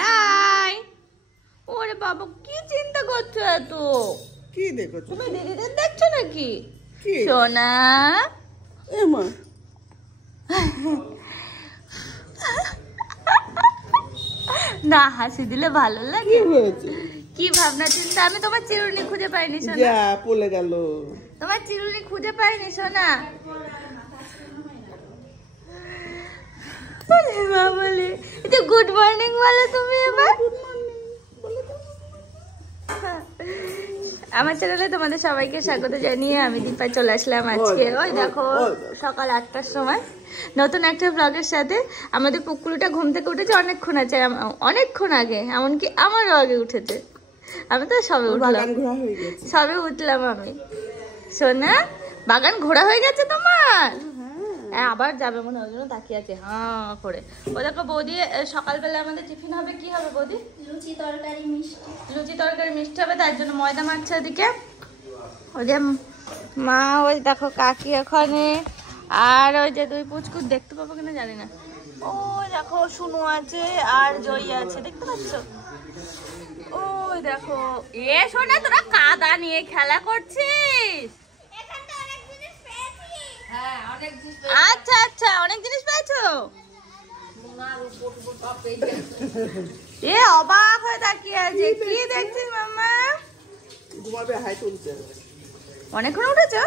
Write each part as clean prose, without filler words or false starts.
রাই, ওরে বাবা কি চিন্তা করছো এত? কি দেখো তুমি দিদিদের দেখছো নাকি? সোনা এমা না, হাসি দিলে ভালো লাগে। কি ভাবনা চিন্তা? আমি তোমার চিরুনি খুঁজে পাইনি সোনা। যা পড়ে গেল। তোমার চিরুনি খুঁজে পাইনি সোনা। বলে গুড মর্নিং বলো তুমি এবার। আমার চ্যানেলে তোমাদের সবাইকে স্বাগত জানিয়ে আমি দীপা চলে আসলাম আজকে। ওই দেখো সকাল 8টার সময় নতুন একটা ব্লগের সাথে। আমাদের পুকুরটা ঘুম থেকে উঠেছে অনেকক্ষণ আছে, অনেকক্ষণ আগে, এমনকি আমারও আগে উঠেছে। আমি তো সবে উঠলাম আমি। সোনা বাগান ঘোরা হয়ে গেছে তোমার? আবার যাবে মনে হয়, জন্য তাকিয়ে আছে হ্যাঁ করে। ও দেখো বৌদি সকালবেলা আমাদের টিফিন হবে, কি হবে বৌদি? লুচি তরকারি মিষ্টি। লুচি তরকারি মিষ্টি হবে, তার জন্য ময়দা মাখছে ওদিকে। ওই যে মা, ওই দেখো কাকি ওখানে, আর ওই যে দুই পুচকুর দেখতে পাবো কিনা জানি না। ওই দেখো শুনু আছে আর জয়ী আছে, দেখতে পাচ্ছ? ওই দেখো। এ শোনা, তোরা কাদা নিয়ে খেলা করছিস? আচ্ছা আচ্ছা, অনেক জিনিস পেয়েছো? এ অবাক হয়ে তাকিয়ে আছে, কি দেখছিস মাম্মা? ঘুমাবে, হাই তুলছে। অনেকক্ষণ উঠেছো?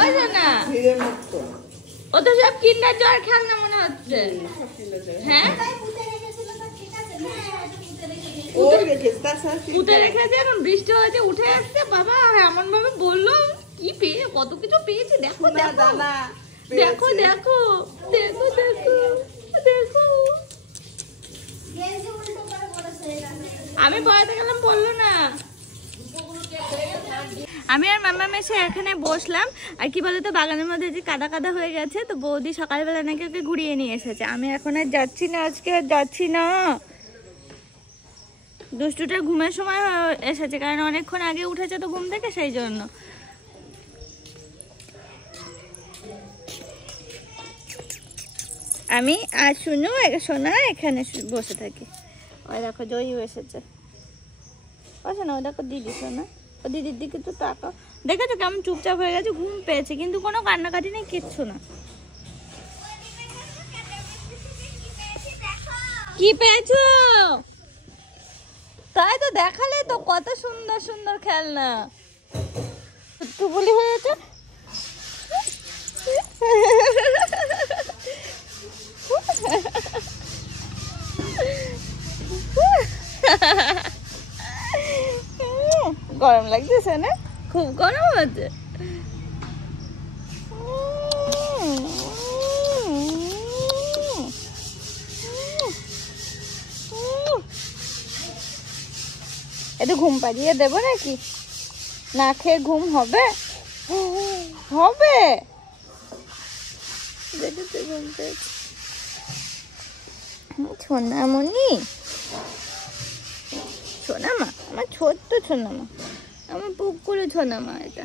ওই না, ও তো সব কিন্ডার জয় খেলনা মনে হচ্ছে। হ্যাঁ পুঁতে রেখেছে, এখন বৃষ্টি হয়েছে উঠে আসছে বাবা, এমন ভাবে বললো কি পেয়ে কত কিছু পেয়েছি। দেখো দেখো দেখো দেখো দেখো দেখো দেখো, আমি পড়াতে গেলাম বললো না। আমি আর মাম্মা এসে এখানে বসলাম। আর কি বলতো, বাগানের মধ্যে যে কাদা কাদা হয়ে গেছে, তো বৌদি সকালবেলা নাকি ওকে ঘুরিয়ে নিয়ে এসেছে। আমি এখন আর যাচ্ছি না, আজকে আর যাচ্ছি না। দুষ্টুটার ঘুমের সময় এসেছে, কারণ অনেকক্ষণ আগে উঠেছে তো ঘুম থেকে, সেই জন্য। আমি আর শুনো সোনা এখানে বসে থাকি। ওই দেখো জয়ী এসেছে। ও শোনা, ও দেখো দিদি সোনা, ও দিদির দিকে তো তাকাও। দেখেছো কেমন চুপচাপ হয়ে গেছে, ঘুম পেয়েছে কিন্তু কোনো কান্নাকাটি নেই, কিচ্ছু না। কি পেয়েছো? তাই তো দেখালে তো, কত সুন্দর সুন্দর খেলনা। একটু বলি হয়েছে। গরম লাগতেছে না? খুব গরম হচ্ছে। একটু ঘুম পাড়িয়ে দেবো নাকি? না খেয়ে ঘুম হবে? হবে। দেখেছে ঘুম পেয়েছে সোনামণি, সোনামা, আমার ছোট্ট সোনামা, আমার পুকুরে সোনামা। এটা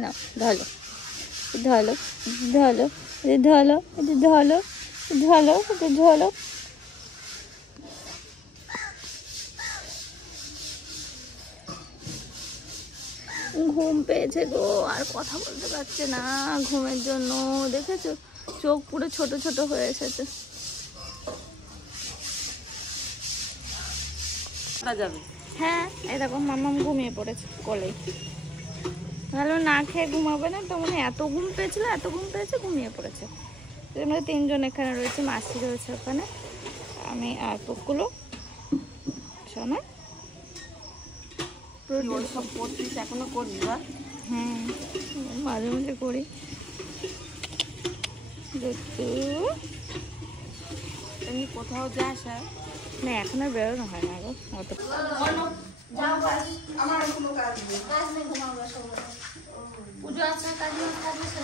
না, ধলো ধলো ধলো ধলো ধলো ধলো ধলো। ঘুম পেয়েছে গো, আর কথা বলতে পারছে না ঘুমের জন্য। দেখেছো চোখ পুরো ছোট ছোট হয়ে এসেছে। হ্যাঁ এরকম মাম্মাম ঘুমিয়ে পড়েছে কোলে। ভালো না খেয়ে ঘুমাবে না তো, মানে এত ঘুম পেয়েছিল, এত ঘুম পেয়েছে, ঘুমিয়ে পড়েছে। আমরা তিনজন এখানে রয়েছে, মাসি রয়েছে ওখানে, আমি আর পুকুলো শোনা। সব করছিস এখনো করবি? হ্যাঁ মাঝে মাঝে করি। এমনি কোথাও যাস? না এখন আর বেরোনো হয় না গো অত। আমার কোনো কাজ নেই। পুজো আসার কাজ হয়ে গেছে।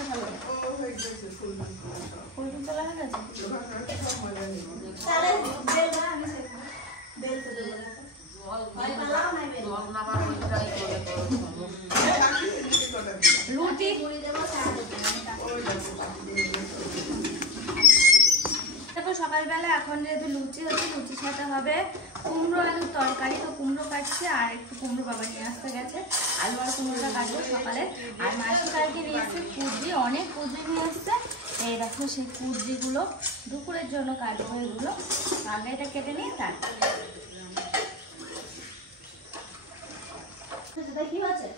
এখন যেহেতু লুচি হচ্ছে, লুচির সাথে হবে কুমড়ো আলুর তরকারি। তো কুমড়ো কাটছে, আর একটু কুমড়ো বাবা নিয়ে আসতে গেছে, আলু আর কুমড়োটা কাটবো সকালে। আর মাসি কালকে নিয়ে এসছে কুদ্রি, অনেক কুদ্রি নিয়ে এসছে। এই দেখো সেই কুদ্রিগুলো দুপুরের জন্য কাটবো। এগুলো আগে এটা কেটে নিই, তারপর কি হচ্ছে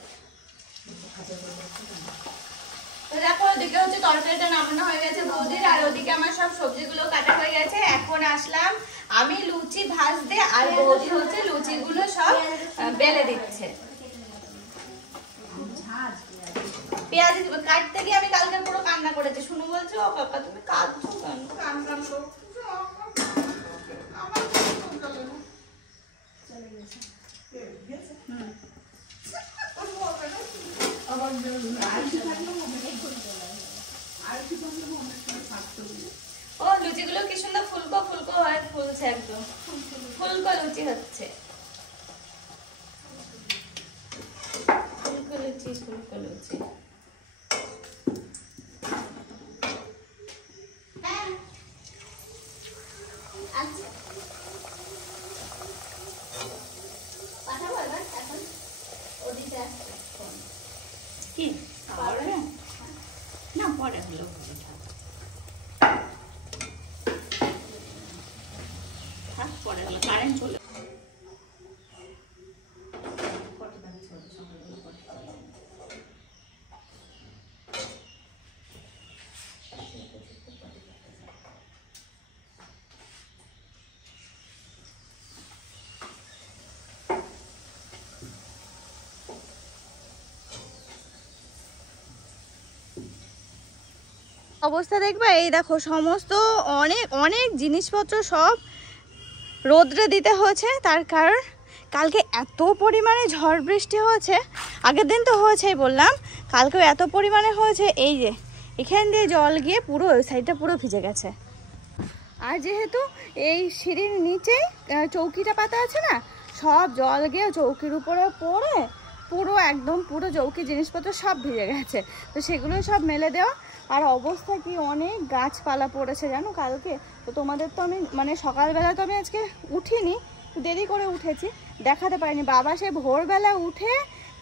দেখো। ওদিকে হচ্ছে তরকারিটা নামানো হয়ে গেছে বৌদির, আর ওদিকে আমার সব সবজিগুলো কাটা হয়ে গেছে। এখন আসলাম আমি লুচি ভাজতে, আর বৌদি হচ্ছে লুচিগুলো সব বেলে দিচ্ছে। পেঁয়াজ কাটতে গিয়ে আমি কালকে পুরো কান্না করেছি। শুনু বলছে, ও বাবা তুমি কাঁদছো কেন? ও লুচিগুলো কি সুন্দর ফুলকো ফুলকো হয়ে ফুলছে, একদম ফুলকো লুচি হচ্ছে। ফুলকো লুচি, ফুলকো লুচি। কি না পরে হলো পরে হলো কারেন্ট চলে। অবস্থা দেখবে, এই দেখো সমস্ত অনেক অনেক জিনিসপত্র সব রোদ্রে দিতে হয়েছে। তার কারণ কালকে এত পরিমাণে ঝড় বৃষ্টি হয়েছে, আগের দিন তো হয়েছেই বললাম, কালকেও এত পরিমাণে হয়েছে। এই যে এখান দিয়ে জল গিয়ে পুরো ওই সাইডটা পুরো ভিজে গেছে। আর যেহেতু এই সিঁড়ির নিচেই চৌকিটা পাতা আছে না, সব জল গিয়ে চৌকির উপরে পড়ে পুরো একদম পুরো চৌকি জিনিসপত্র সব ভিজে গেছে। তো সেগুলো সব মেলে দেওয়া। আর অবস্থা কি, অনেক গাছপালা পড়েছে জানো কালকে। তো তোমাদের তো আমি মানে সকালবেলা তো আমি আজকে উঠিনি, দেরি করে উঠেছি, দেখাতে পারিনি। বাবা সে ভোরবেলা উঠে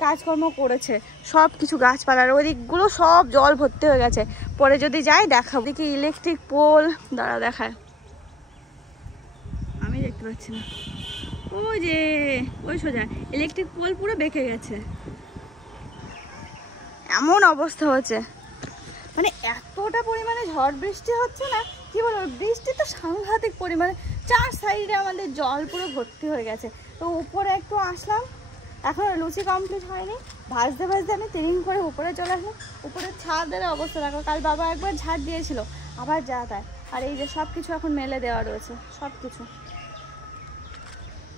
কাজকর্ম করেছে, সব কিছু গাছপালার ওই দিকগুলো সব জল ভর্তি হয়ে গেছে। পরে যদি যাই দেখাবো। দেখি ইলেকট্রিক পোল, দাঁড়া দেখায়, আমি দেখতে পাচ্ছি না। ওই যে ওই সোজা ইলেকট্রিক পোল পুরো বেঁকে গেছে, এমন অবস্থা হচ্ছে। মানে এতটা পরিমাণে ঝড় বৃষ্টি হচ্ছে না, কি বলবো, বৃষ্টি তো সাংঘাতিক পরিমাণে, চার সাইডে আমাদের জল পুরো ভর্তি হয়ে গেছে। তো উপরে একটু আসলাম, এখন লুচি কমপ্লিট হয়নি, ভাজতে ভাজতে আমি তিরিং করে উপরে চলে আসলাম। উপরে ছাদের অবস্থা দেখো, কাল বাবা একবার ঝাড় দিয়েছিল, আবার যা তাই। আর এই যে সব কিছু এখন মেলে দেওয়া রয়েছে, সব কিছু।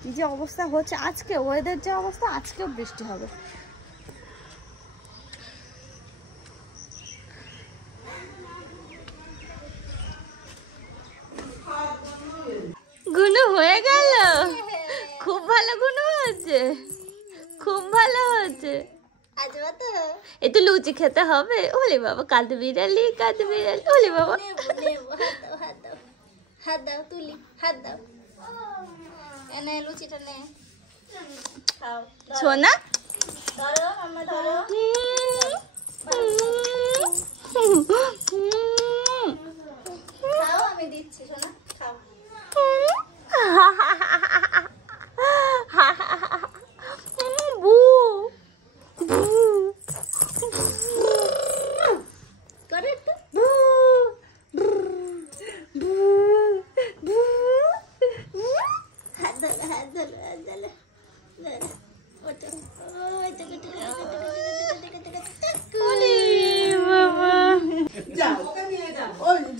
কি যে অবস্থা হচ্ছে আজকে, ওয়েদার যে অবস্থা, আজকেও বৃষ্টি হবে। গুনু হয়ে গেল, খুব ভালো গুনু হচ্ছে, খুব ভালো হচ্ছে। এই তো লুচি খেতে হবে। ওলে বাবা, কাঁদ বিড়ালি, কাঁদ বিড়ালি, ওলে বাবা। হাত দাও তুলি, হাত দাও, এনে লুচিটা নে সোনা, ধরো আমরা ধরো। খাও, আমি দিচ্ছি সোনা, খাও।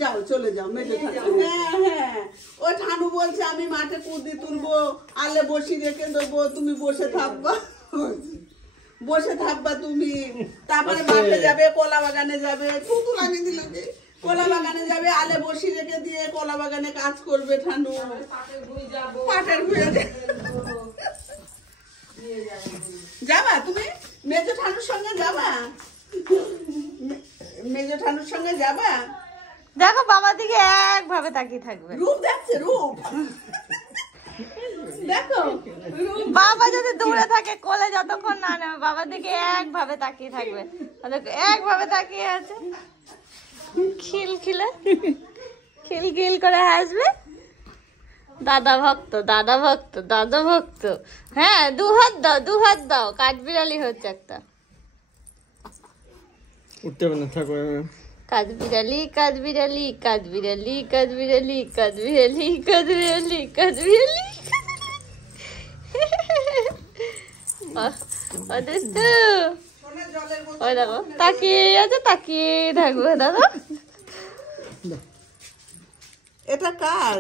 যাও চলে যাও মেজে থাকো। হ্যাঁ হ্যাঁ, ও ঠানু বলছে আমি মাঠে কুদি তুলবো, আলে বসি রেখে দেবো, তুমি বসে থাকবা, বসে থাকবা তুমি। তারপরে মাঠে যাবে, কলা বাগানে যাবে, থুতু লাগিয়ে দিল কি, কলা বাগানে যাবে, আলে বসি রেখে দিয়ে কলা বাগানে কাজ করবে ঠানু, পাটের ঘুরে যাবা তুমি, মেজো ঠানুর সঙ্গে যাবা, মেজো ঠানুর সঙ্গে যাবা। দেখো বাবার দিকে একভাবে তাকিয়ে থাকবে। রূপ দেখছে, রূপ দেখো, বাবা যদি দূরে থাকে কোলে যতক্ষণ না নেবে বাবার দিকে একভাবে তাকিয়ে থাকবে। একভাবে তাকিয়ে আছে, খিলখিলে খিলখিল করে হাসবে। দাদা ভক্ত, দাদা ভক্ত, দাদা ভক্ত। হ্যাঁ, 2 হাত দাও, 2 হাত দাও। কাঠবিড়ালি হচ্ছে একটা। উঠতে হবে না, থাকো। কাঠবিড়ালি, কাঠবিড়ালি, কাঠবিড়ালি, কাঠবিড়ালি, কাঠবিড়ালি, কাঠবিড়ালি, কাঠবিড়ালি। ওই দেখো তাকিয়ে আছে, তাকিয়ে থাকবে দাদা। এটা কার?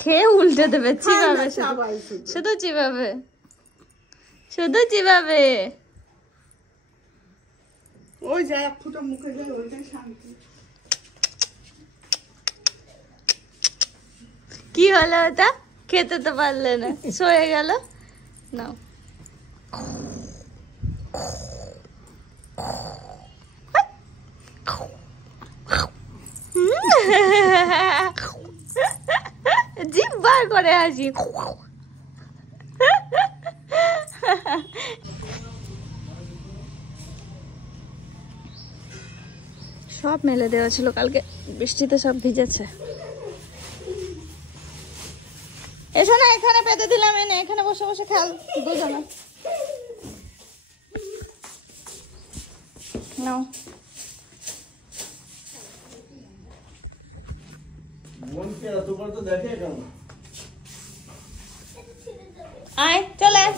খেয়ে উল্টে দেবে, চিবাবে, সবাই শুধু চিবাবে, শুধু চিবাবে। ওই যা এক ফুটা মুখে যায়, ওইটাই শান্তি। কি হলো ওটা? খেতে তো পারলে না, সয়ে গেল। নাও। জিভ বার করে হাসি। সব মেলে দেওয়া ছিল, কালকে বৃষ্টিতে সব ভিজেছে। এসো না, এখানে পেতে দিলাম, এনে এখানে বসে বসে খেল দুজনে। নাও। আয় চলে আয়।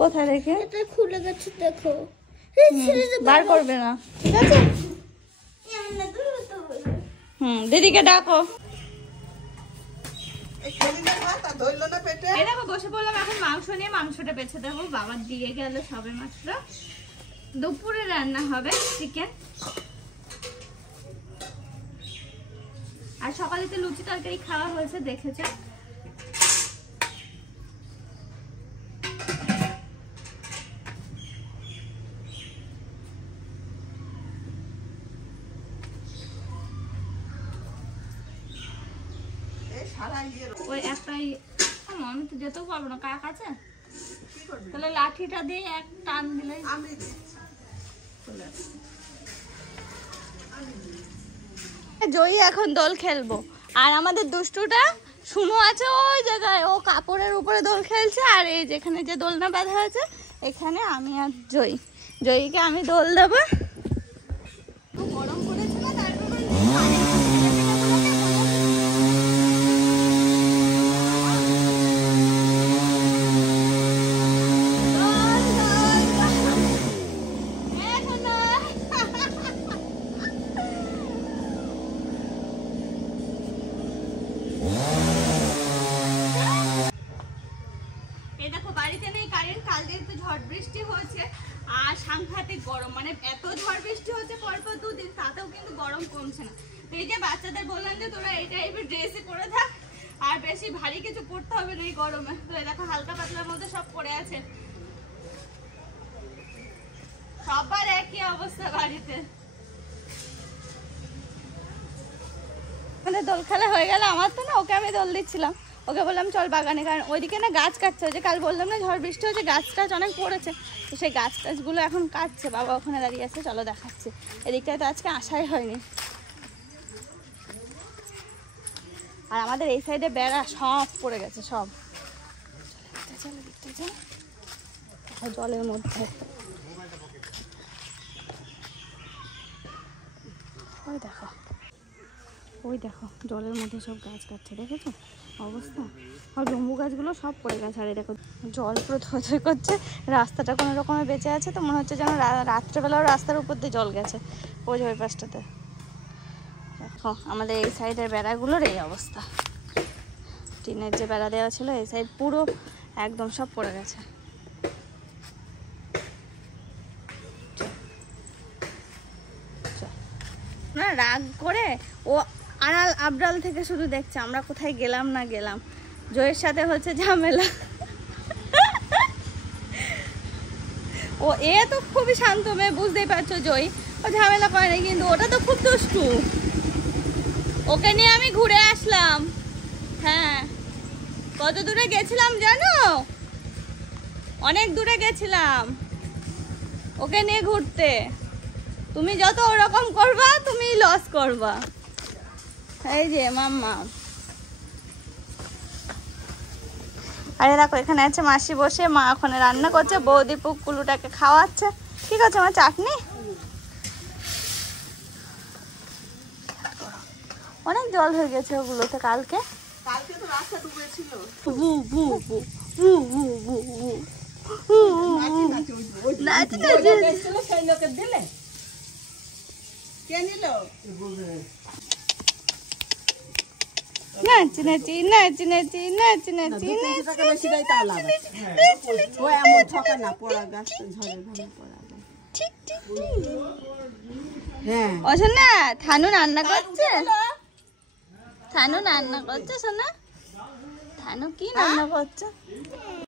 কোথায় রেখে? এটা খুলে গেছে দেখো। বার করবে না, ঠিক আছে? দিদিকে ডাকো। এই দেখো বসে পড়লাম এখন মাংস নিয়ে। মাংসটা বেছে দেবো, বাবার দিয়ে গেল সবে মাত্র। দুপুরে রান্না হবে চিকেন, আর সকালে তো লুচি তরকারি খাওয়া হয়েছে, দেখেছ। ওই একটাই, আমি তো যেতেও পারবো না, কাক আছে। তাহলে লাঠিটা দিয়ে এক টান দিলে। জয়ী এখন দোল খেলবো, আর আমাদের দুষ্টুটা শুনু আছে ওই জায়গায়, ও কাপড়ের উপরে দোল খেলছে। আর এই যেখানে যে দোলনা বাঁধা আছে এখানে আমি আর জয়ীকে আমি দোল দেবো। গরম পড়েছে না, তারপরে বৃষ্টি হচ্ছে আর সাংঘাতিক গরম, মানে এত ঝড় বৃষ্টি হচ্ছে পরপর 2 দিন, তাতেও কিন্তু গরম কমছে না। তো এই যে বাচ্চাদের বললাম যে তোরা এই টাইপের ড্রেসই পরে থাক, আর বেশি ভারী কিছু পরতে হবে না এই গরমে। তো এই দেখো হালকা পাতলার মধ্যে সব পরে আছে, সবার একই অবস্থা বাড়িতে। আমাদের দোল খেলা হয়ে গেল, আমার তো না, ওকে আমি দোল দিচ্ছিলাম। ওকে বললাম চল বাগানে, কারণ ওইদিকে না গাছ কাটছে। ওই যে কাল বললাম না ঝড় বৃষ্টি হচ্ছে, গাছ টাছ অনেক পড়েছে, তো সেই গাছ টাছগুলো এখন কাটছে। বাবা ওখানে দাঁড়িয়ে আছে, চলো দেখাচ্ছে। এদিকটায় তো আজকে আসাই হয়নি। আর আমাদের এই সাইডে বেড়া সব পড়ে গেছে, সব জলের মধ্যে। ওই দেখো, ওই দেখো জলের মধ্যে সব গাছ কাটছে, দেখেছো অবস্থা। আর জম্বু গাছগুলো সব পড়ে গেছে। আর এই দেখো জল পুরো থই করছে, রাস্তাটা কোনো রকমে বেঁচে আছে। তো মনে হচ্ছে যেন রাত্রেবেলাও রাস্তার উপর দিয়ে জল গেছে, ওই যে ওই পাশটাতে। দেখো আমাদের এই সাইডের বেড়াগুলোর এই অবস্থা। টিনের যে বেড়া দেওয়া ছিল এই সাইড পুরো একদম সব পড়ে গেছে। না রাগ করে ও আড়াল আবডাল থেকে শুধু দেখছে আমরা কোথায় গেলাম না গেলাম। জয়ের সাথে হচ্ছে ঝামেলা। ও এ তো খুবই শান্ত মেয়ে, বুঝতেই পারছো জয়, ও ঝামেলা করে না, কিন্তু ওটা তো খুব দুষ্টু। ওকে নিয়ে আমি ঘুরে আসলাম। হ্যাঁ, কত দূরে গেছিলাম জানো? অনেক দূরে গেছিলাম ওকে নিয়ে ঘুরতে। তুমি যত ওরকম করবা তুমি লস করবা। এই যে মাম্মা, আরে দেখো এখানে আছে মাসি বসে, মা ওখানে রান্না করছে, বৌদি পুকুলুটাকে খাওয়াচ্ছে। কি করছে আমার চাটনি? অনেক জল হয়ে গেছে ওগুলোতে কালকে। কালকে তো রাস্তা ডুবেছিল। ভু ভু ভু ভু ভু ভু ভু। নাচি নাচি সেই লোকের দিলে কে নিল? নাচি নাচি নাচি নাচি নাচি নাচি বেশি দেয় তাও লাভ আছে। ও এমন ঠকা না, পড়া গাছ ঝরে ঝরে পড়া গাছ। হ্যাঁ ও শোনা, থানু রান্না করছে, থানু রান্না করছে। শোনা, থানু কি রান্না করছে?